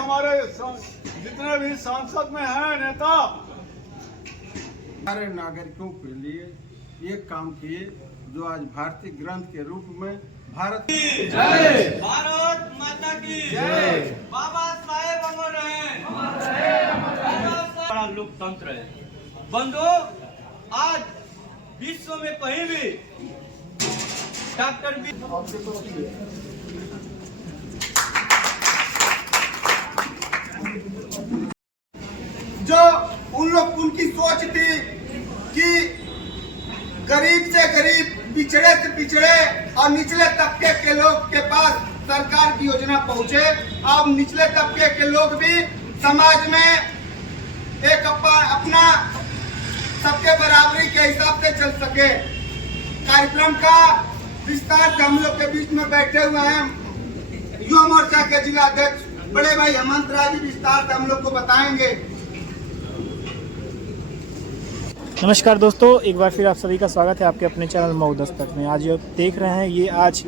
हमारे जितने भी सांसद में हैं नेता सारे नागरिकों के लिए एक काम किए जो आज भारतीय ग्रंथ के रूप में भारत की जय, भारत माता की जय, बाबा साहेब अमर रहे। बड़ा लोकतंत्र है बंधु। आज विश्व में कहीं भी डॉक्टर भी जो उनकी सोच थी कि गरीब से गरीब, पिछड़े से पिछड़े और निचले तबके के लोग के पास सरकार की योजना पहुंचे। अब निचले तबके के लोग भी समाज में एक अपना सबके बराबरी के हिसाब से चल सके। कार्यक्रम का विस्तार हम लोग के बीच में बैठे हुए हैं युवा मोर्चा के जिला अध्यक्ष बड़े भाई हेमंत राय जी विस्तार से हम लोग को बताएंगे। नमस्कार दोस्तों, एक बार फिर आप सभी का स्वागत है आपके अपने चैनल मऊ दस्तक में। आज जो देख रहे हैं ये आज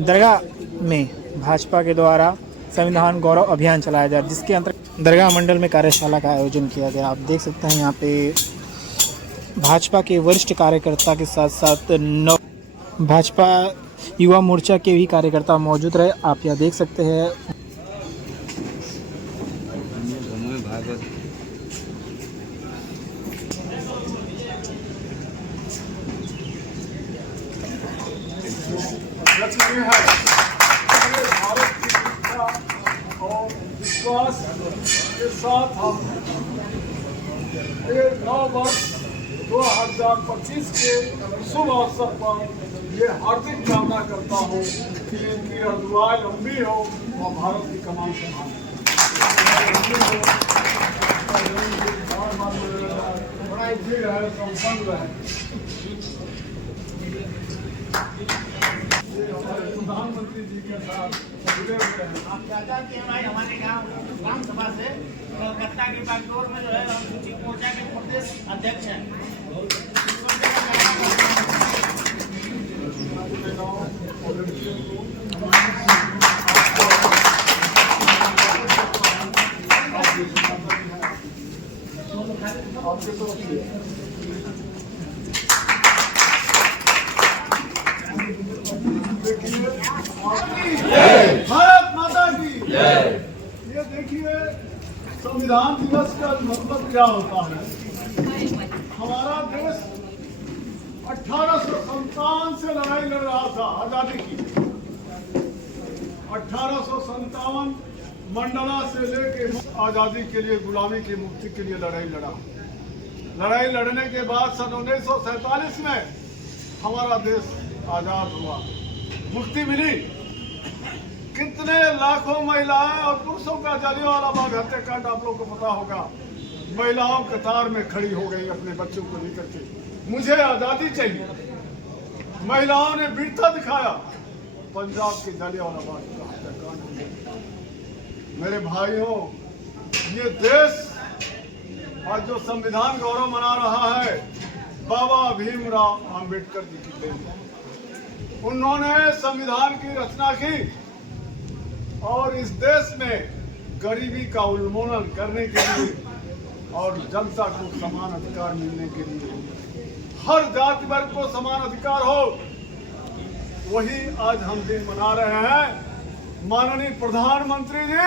दरगाह में भाजपा के द्वारा संविधान गौरव अभियान चलाया जाए, जिसके अंतर्गत दरगाह मंडल में कार्यशाला का आयोजन किया गया। आप देख सकते हैं यहाँ पे भाजपा के वरिष्ठ कार्यकर्ता के साथ साथ भाजपा युवा मोर्चा के भी कार्यकर्ता मौजूद रहे। आप यहाँ देख सकते हैं भारत की शिक्षा और विश्वास के साथ हम 9 वर्ष 2025 के शुभ अवसर पर ये हार्दिक कामना करता हूँ कि इनकी अगुवाई लंबी हो और भारत की कमान संभाले। बड़ा भीड़ है, संपन्न रहे। प्रधानमंत्री जी के साथ जुड़े हुए हैं। आप चाचा के भाई हमारे गांव ग्राम सभा से कलकत्ता की बागडोर में जो है अनुसूचित मोर्चा के प्रदेश अध्यक्ष हैं। आपके तरफ से भारत माता की जय। ये देखिए संविधान दिवस का मतलब क्या होता है। हमारा देश 1857 से लड़ाई लड़ रहा था आजादी की। 1857 मंडला से लेके आजादी के लिए, गुलामी की मुक्ति के लिए लड़ाई लड़ा। लड़ाई लड़ने के बाद सन 1947 में हमारा देश आजाद हुआ, मुक्ति मिली। कितने लाखों महिलाएं और पुरुषों का जलियांवाला बाग हत्याकांड आप लोग को पता होगा। महिलाओं कतार में खड़ी हो गई अपने बच्चों को लेकर के, मुझे आजादी चाहिए। महिलाओं ने वीरता दिखाया। पंजाब के जलियांवाला बाग का हत्याकांड। मेरे भाइयों, ये देश आज जो संविधान गौरव मना रहा है, बाबा भीमराव अंबेडकर जी की देन है। उन्होंने संविधान की रचना की और इस देश में गरीबी का उन्मूलन करने के लिए और जनता को समान अधिकार मिलने के लिए, हर जाति वर्ग को समान अधिकार हो, वही आज हम दिन मना रहे हैं। माननीय प्रधानमंत्री जी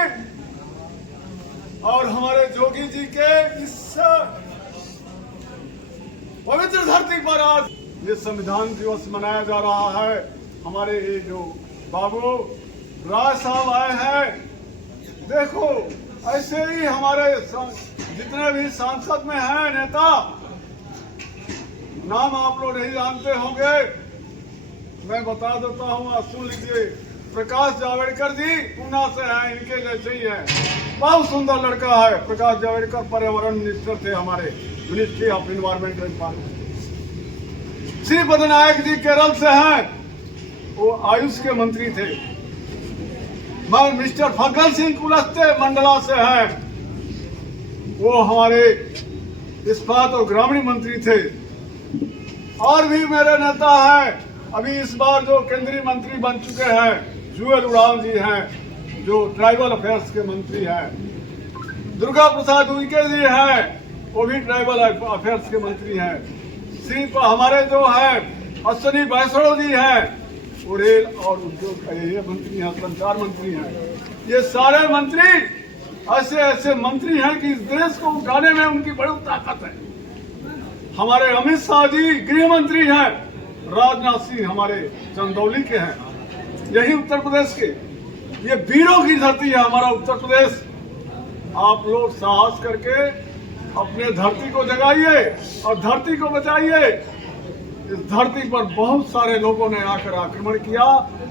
और हमारे जोगी जी के इस पवित्र धरती पर आज ये संविधान दिवस मनाया जा रहा है। हमारे ये जो बाबू राय साहब आए हैं, देखो ऐसे ही हमारे जितने भी सांसद में हैं नेता, नाम आप लोग नहीं जानते होंगे, मैं बता देता हूँ, आप सुन लीजिए। प्रकाश जावड़ेकर जी पूना से हैं, इनके जैसे ही हैं। बहुत सुंदर लड़का है प्रकाश जावड़ेकर, पर्यावरण मिनिस्टर थे हमारे, ministry of environment and forest. Shri Padnayak ji Kerala से हैं, वो आयुष के मंत्री थे। मिस्टर फग्गन सिंह कुलस्ते मंडला से हैं, वो हमारे इस्पात और ग्रामीण मंत्री थे। और भी मेरे नेता हैं, अभी इस बार जो केंद्रीय मंत्री बन चुके हैं, जुएल उरांव जी हैं, जो ट्राइबल अफेयर्स के मंत्री हैं। दुर्गा प्रसाद उइके जी हैं, वो भी ट्राइबल अफेयर्स के मंत्री हैं। हमारे जो है अश्विनी वैष्णव जी हैं, वो रेल और उद्योग ये मंत्री हैं, संचार मंत्री हैं। ये सारे मंत्री ऐसे ऐसे मंत्री हैं कि इस देश को उठाने में उनकी बड़ी ताकत है। हमारे अमित शाह जी गृह मंत्री हैं, राजनाथ सिंह हमारे चंदौली के हैं, यही उत्तर प्रदेश के। ये वीरों की धरती है हमारा उत्तर प्रदेश। आप लोग साहस करके अपने धरती को जगाइए और धरती को बचाइए। इस धरती पर बहुत सारे लोगों ने आकर आक्रमण किया,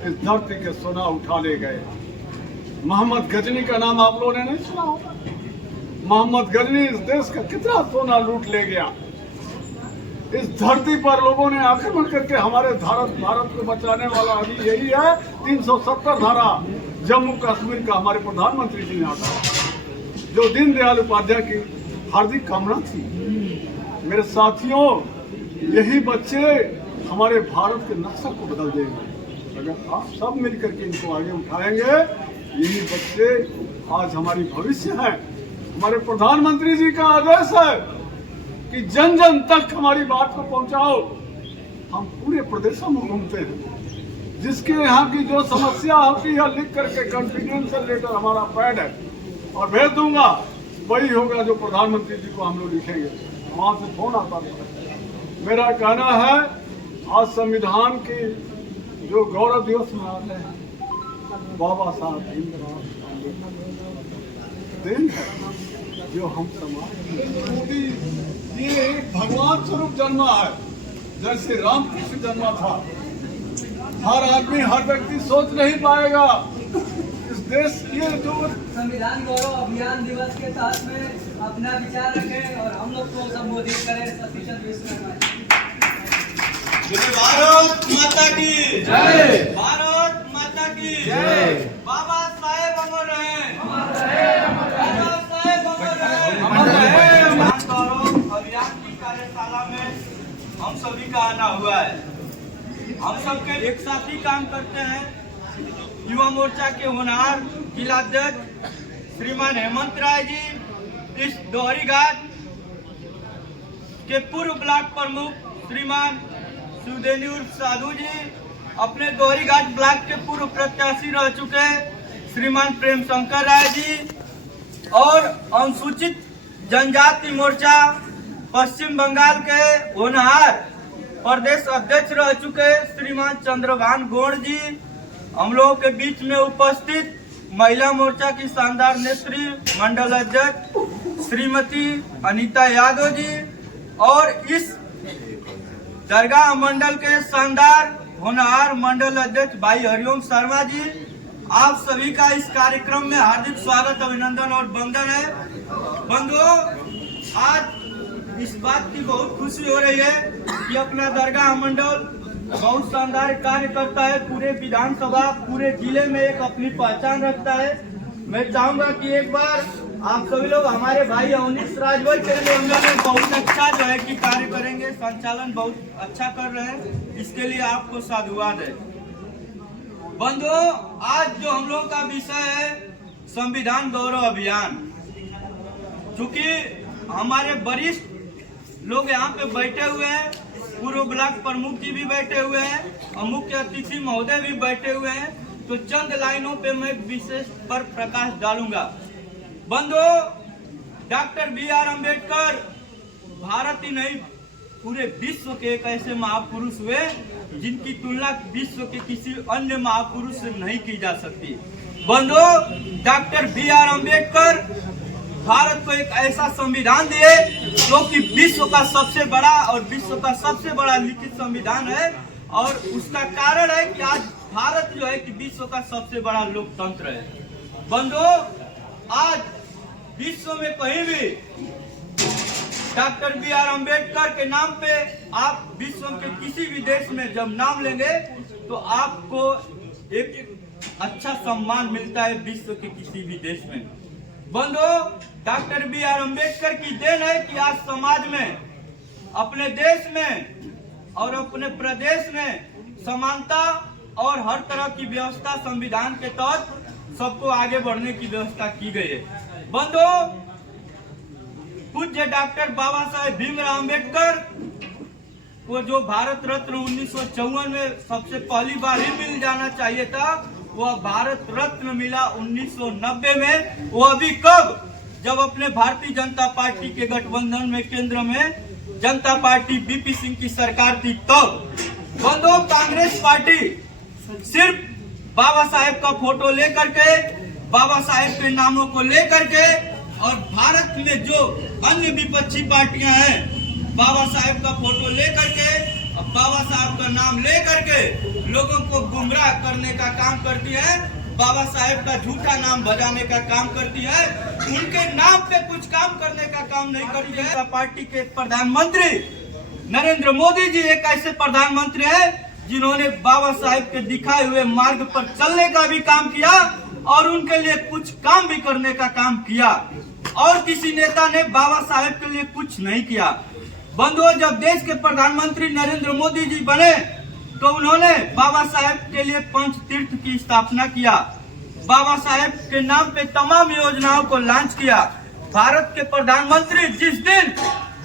इस धरती के सोना उठा ले गए। मोहम्मद गजनी का नाम आप लोगों ने नहीं सुना होगा। मोहम्मद गजनी इस देश का कितना सोना लूट ले गया। इस धरती पर लोगों ने आक्रमण करके हमारे भारत को बचाने वाला अभी यही है 370 धारा जम्मू कश्मीर का हमारे प्रधानमंत्री जी ने हटाया, जो दीनदयाल उपाध्याय की हार्दिक कामना थी। मेरे साथियों, यही बच्चे हमारे भारत के नक्शा को बदल देंगे। अगर आप सब मिलकर के इनको आगे उठाएंगे, यही बच्चे आज हमारी भविष्य है। हमारे प्रधानमंत्री जी का आदेश है कि जन जन तक हमारी बात को पहुंचाओ। हम पूरे प्रदेशों में घूमते हैं, जिसके यहाँ की जो समस्या होती है लिख करके कॉन्फिडेंशियल लेटर हमारा पैड है और भेज दूंगा, वही होगा जो प्रधानमंत्री जी को हम लोग लिखेंगे। वहां से फोन आता था। मेरा कहना है, आज संविधान की जो गौरव दिवस मनाते हैं, बाबा साहब भीमराव दिन है जो हम समाज मोदी ये एक भगवान स्वरूप जन्मा है, जैसे रामकृष्ण जन्मा था। हर आदमी हर व्यक्ति सोच नहीं पाएगा। इस देश ये जो संविधान गौरव अभियान दिवस के तहत में अपना विचार रखें और हम लोग को संबोधित करें। सतीश विश्वकर्मा। भारत माता की जय, भारत माता की जय। बाबा साहेब अमर रहे, बाबा साहेब अमर रहे। गौरव अभियान की कार्यशाला में हम सभी का आना हुआ है। हम सबके एक साथ ही काम करते हैं। युवा मोर्चा के होनहार जिलाध्यक्ष श्रीमान हेमंत राय जी, इस दोहरी घाट के पूर्व ब्लॉक प्रमुख श्रीमान सुदेनी उर्फ साधु जी, अपने दोहरी घाट ब्लॉक के पूर्व प्रत्याशी रह चुके श्रीमान प्रेम शंकर राय जी, और अनुसूचित जनजाति मोर्चा पश्चिम बंगाल के होनहार प्रदेश अध्यक्ष रह चुके श्रीमान चंद्रभान गौड़ जी, हम लोगों के बीच में उपस्थित महिला मोर्चा की शानदार नेत्री मंडल अध्यक्ष श्रीमती अनीता यादव जी, और इस दरगाह मंडल के शानदार होनहार मंडल अध्यक्ष भाई हरिओम शर्मा जी, आप सभी का इस कार्यक्रम में हार्दिक स्वागत, अभिनंदन और वंदन है। बंधुओं, आज इस बात की बहुत खुशी हो रही है कि अपना दरगाह मंडल बहुत शानदार कार्य करता है। पूरे विधानसभा पूरे जिले में एक अपनी पहचान रखता है। मैं चाहूंगा कि एक बार आप सभी लोग हमारे भाई अवनीश राजभर के लिए बहुत अच्छा जो है कि कार्य करेंगे, संचालन बहुत अच्छा कर रहे हैं, इसके लिए आपको साधुवाद है। बंधुओं, आज जो हम लोग का विषय है संविधान गौरव अभियान, चूंकि हमारे वरिष्ठ लोग यहाँ पे बैठे हुए हैं, पूर्व ब्लॉक प्रमुख जी भी बैठे हुए हैं और मुख्य अतिथि महोदय भी बैठे हुए हैं, तो चंद लाइनों पे मैं विशेष पर प्रकाश डालूंगा। बंधुओं, डॉक्टर बी.आर. अम्बेडकर भारत ही नहीं पूरे विश्व के एक ऐसे महापुरुष हुए जिनकी तुलना विश्व के किसी अन्य महापुरुष से नहीं की जा सकती। बंधुओं, डॉक्टर बी.आर. अम्बेडकर भारत को एक ऐसा संविधान दिए जो कि विश्व का सबसे बड़ा और विश्व का सबसे बड़ा लिखित संविधान है, और उसका कारण है कि आज भारत जो है कि विश्व का सबसे बड़ा लोकतंत्र है। बंधुओं, आज विश्व में कहीं भी डॉक्टर बी.आर. अम्बेडकर के नाम पे आप विश्व के किसी भी देश में जब नाम लेंगे तो आपको एक अच्छा सम्मान मिलता है विश्व के किसी भी देश में। बंधुओं, डॉक्टर बी.आर. अम्बेडकर की देन है कि आज समाज में, अपने देश में और अपने प्रदेश में समानता और हर तरह की व्यवस्था संविधान के तहत सबको आगे बढ़ने की व्यवस्था की गई है। बंधु, पूज्य डॉक्टर बाबा साहेब भीमराव अम्बेडकर को जो भारत रत्न 1954 में सबसे पहली बार ही मिल जाना चाहिए था, वह भारत रत्न मिला 1990 में। वो अभी कब? जब अपने भारतीय जनता पार्टी के गठबंधन में केंद्र में जनता पार्टी बीपी सिंह की सरकार थी तब। बंधु, कांग्रेस पार्टी सिर्फ बाबा साहेब का फोटो लेकर के, बाबा साहेब के नामों को लेकर के, और भारत में जो अन्य विपक्षी पार्टियां हैं, बाबा साहेब का फोटो लेकर के, बाबा साहेब का नाम लेकर के लोगों को गुमराह करने का काम करती है, बाबा साहेब का झूठा नाम बजाने का काम करती है, उनके नाम पे कुछ काम करने का काम नहीं करती है। पार्टी के प्रधानमंत्री नरेंद्र मोदी जी एक ऐसे प्रधानमंत्री हैं जिन्होंने बाबा साहेब के दिखाए हुए मार्ग पर चलने का भी काम किया और उनके लिए कुछ काम भी करने का काम किया, और किसी नेता ने बाबा साहेब के लिए कुछ नहीं किया। बंधुओं, जब देश के प्रधानमंत्री नरेंद्र मोदी जी बने तो उन्होंने बाबा साहेब के लिए पंच तीर्थ की स्थापना किया, बाबा साहेब के नाम पे तमाम योजनाओं को लॉन्च किया। भारत के प्रधानमंत्री जिस दिन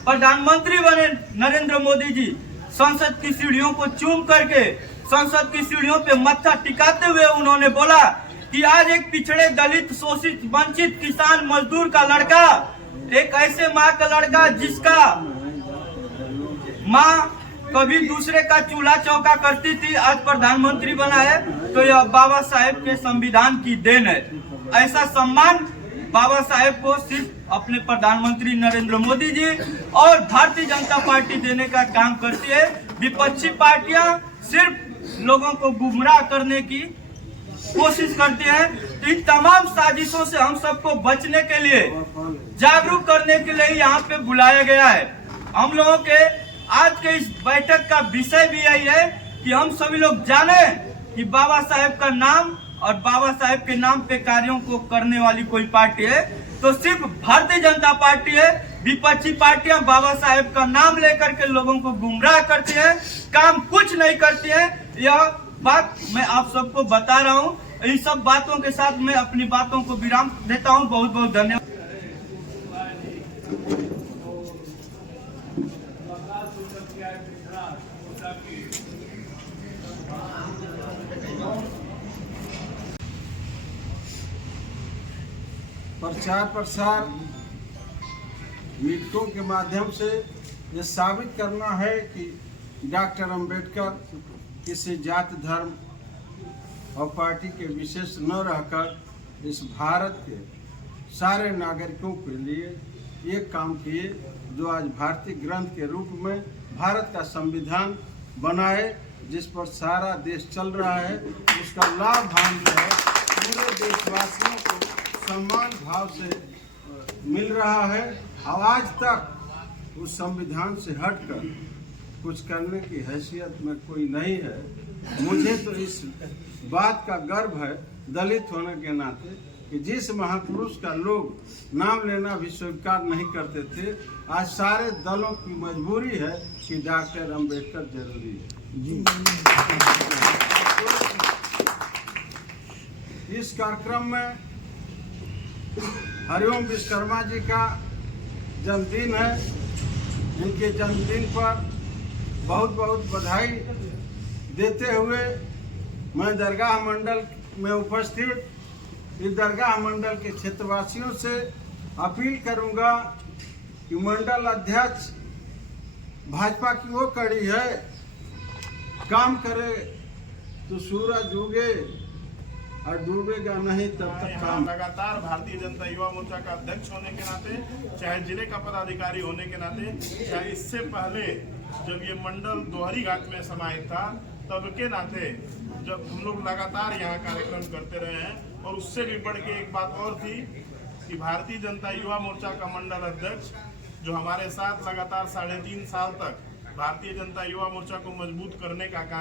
प्रधानमंत्री बने नरेंद्र मोदी जी, संसद की सीढ़ियों को चूम करके संसद की सीढ़ियों पे मत्था टिकाते हुए उन्होंने बोला कि आज एक पिछड़े, दलित, शोषित, वंचित किसान मजदूर का लड़का, एक ऐसे माँ का लड़का जिसका माँ कभी दूसरे का चूल्हा चौका करती थी, आज प्रधानमंत्री बना है, तो यह बाबा साहेब के संविधान की देन है। ऐसा सम्मान बाबा साहेब को सिर्फ अपने प्रधानमंत्री नरेंद्र मोदी जी और भारतीय जनता पार्टी देने का काम करती है। विपक्षी पार्टियां सिर्फ लोगों को गुमराह करने की कोशिश करती हैं। इन तमाम साजिशों से हम सबको बचने के लिए, जागरूक करने के लिए यहाँ पे बुलाया गया है। हम लोगों के आज के इस बैठक का विषय भी यही है कि हम सभी लोग जाने कि बाबा साहेब का नाम और बाबा साहेब के नाम पे कार्यों को करने वाली कोई पार्टी है तो सिर्फ भारतीय जनता पार्टी है। विपक्षी पार्टियां बाबा साहेब का नाम लेकर के लोगों को गुमराह करती हैं, काम कुछ नहीं करती हैं। यह बात मैं आप सबको बता रहा हूं। इन सब बातों के साथ मैं अपनी बातों को विराम देता हूं। बहुत बहुत धन्यवाद। प्रचार प्रसार मीडिया के माध्यम से ये साबित करना है कि डॉक्टर अंबेडकर किसी जाति, धर्म और पार्टी के विशेष न रहकर इस भारत के सारे नागरिकों के लिए ये काम किए जो आज भारतीय ग्रंथ के रूप में भारत का संविधान बनाए, जिस पर सारा देश चल रहा है। उसका लाभ हम जो है पूरे देशवासियों को सम्मान भाव से मिल रहा है और आज तक उस संविधान से हटकर कुछ करने की हैसियत में कोई नहीं है। मुझे तो इस बात का गर्व है दलित होने के नाते कि जिस महापुरुष का लोग नाम लेना भी स्वीकार नहीं करते थे, आज सारे दलों की मजबूरी है कि डॉक्टर अंबेडकर जरूरी है। इस कार्यक्रम में हरिओम विश्वकर्मा जी का जन्मदिन है। इनके जन्मदिन पर बहुत बहुत बधाई देते हुए मैं दरगाह मंडल में उपस्थित इस दरगाह मंडल के क्षेत्रवासियों से अपील करूंगा कि मंडल अध्यक्ष भाजपा की वो कड़ी है, काम करे तो सूरज उगे और डूबेगा नहीं तब तक काम। लगातार भारतीय जनता युवा मोर्चा का अध्यक्ष होने के नाते, चाहे जिले का पदाधिकारी होने के नाते, चाहे इससे पहले जब ये मंडल दोहरी घाट में समाहित था तब के नाते जब हम लोग लगातार यहाँ कार्यक्रम करते रहे हैं। और उससे भी बढ़ के एक बात और थी कि भारतीय जनता युवा मोर्चा का मंडल अध्यक्ष जो हमारे साथ लगातार 3.5 साल तक भारतीय जनता युवा मोर्चा को मजबूत करने का काम